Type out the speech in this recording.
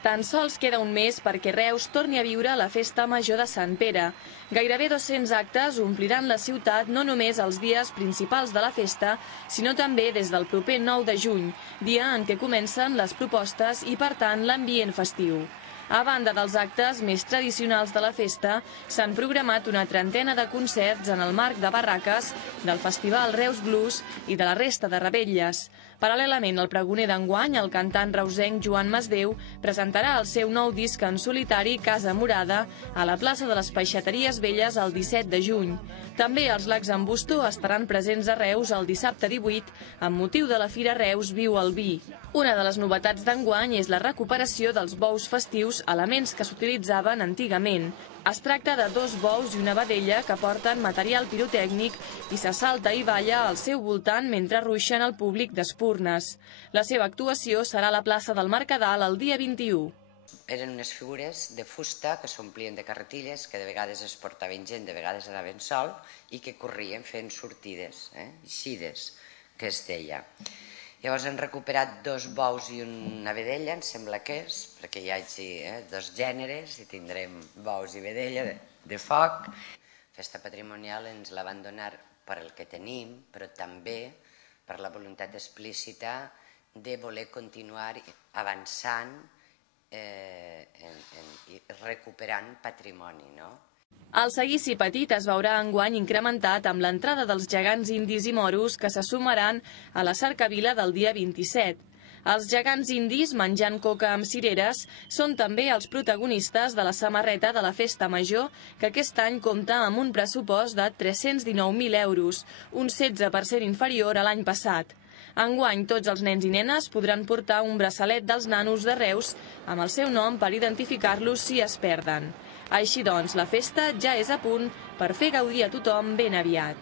Tan sols queda un mes perquè Reus torni a viure la Festa Major de Sant Pere. Gairebé 200 actes ompliran la ciutat no només els dies principals de la festa, sinó també des del proper 9 de juny, dia en què comencen les propostes i, per tant, l'ambient festiu. A banda dels actes més tradicionals de la festa, s'han programat una trentena de concerts en el marc de barraques del Festival Reus Blues i de la resta de revetlles. Paral·lelament al pregoner d'enguany, el cantant reusenc Joan Masdeu presentarà el seu nou disc en solitari Casa Morada a la plaça de les Peixateries Velles el 17 de juny. També els Lacs en Bustó estaran presents a Reus el dissabte 18 amb motiu de la Fira Reus Viu el Vi. Una de les novetats d'enguany és la recuperació dels bous festius, elements que s'utilitzaven antigament. Es tracta de 2 bous i una vedella que porten material pirotècnic i se salta i balla al seu voltant mentre ruixen el públic d'Espurnes. La seva actuació serà a la plaça del Mercadal el dia 21. Eren unes figures de fusta que s'omplien de carretilles, que de vegades es portaven gent, de vegades anaven sol, i que corrien fent sortides, eixides, que es deia. Llavors han recuperat 2 bous i una vedella, em sembla que és, perquè hi hagi 2 gèneres i tindrem bous i vedella de foc. Festa patrimonial ens la van donar per el que tenim, però també per la voluntat explícita de voler continuar avançant i recuperant patrimoni, no? El seguici petit es veurà enguany incrementat amb l'entrada dels gegants indis i moros que se sumaran a la cercavila del dia 27. Els gegants indis, menjant coca amb cireres, són també els protagonistes de la samarreta de la Festa Major, que aquest any compta amb un pressupost de 319.000 euros, un 16% inferior a l'any passat. Enguany, tots els nens i nenes podran portar un braçalet dels nanos de Reus amb el seu nom per identificar-los si es perden. Així doncs, la festa ja és a punt per fer gaudir a tothom ben aviat.